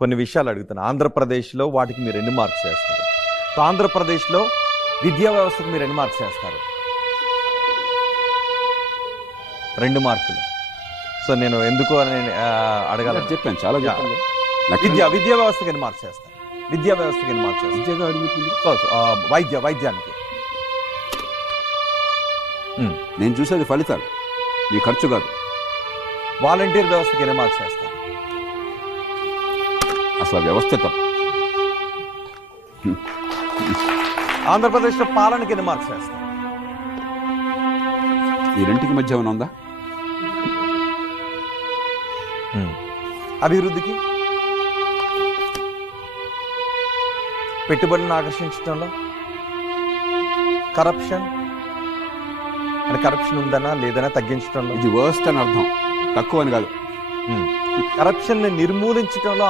కొన్ని విషయాలు అడుగుతాను. ఆంధ్రప్రదేశ్లో వాటికి మీరు ఎన్ని మార్క్స్ చేస్తారు? సో ఆంధ్రప్రదేశ్లో విద్యా వ్యవస్థకు మీరు ఎన్ని మార్క్స్ చేస్తారు? 2 మార్కులు. సో నేను ఎందుకు అని అడగాలి చెప్పాను, చాలా చెప్పాను. విద్యా వ్యవస్థకి ఎన్ని మార్క్స్ చేస్తారు? విద్యా వ్యవస్థకి ఎన్ని మార్క్స్ చేస్తారు? విద్యగా అడుగుతుంది. సో వైద్యానికి నేను చూసేది ఫలితాలు, మీ ఖర్చు కాదు. వాలంటీర్ వ్యవస్థకి ఎన్ని మార్క్స్ చేస్తారు? అసలు వ్యవస్థితం. ఆంధ్రప్రదేశ్లో పాలనకి ఎన్ని మార్క్స్ చేస్తారు? ఈ రెంటికి మధ్య ఏమైనా ఉందా? అభివృద్ధికి, పెట్టుబడులను ఆకర్షించడంలో, కరప్షన్ ఉందనా లేదనా తగ్గించడంలో, ఇది వర్స్ట్ అని అర్థం, తక్కువ అని కాదు. కరప్షన్ ని నిర్మూలించడంలో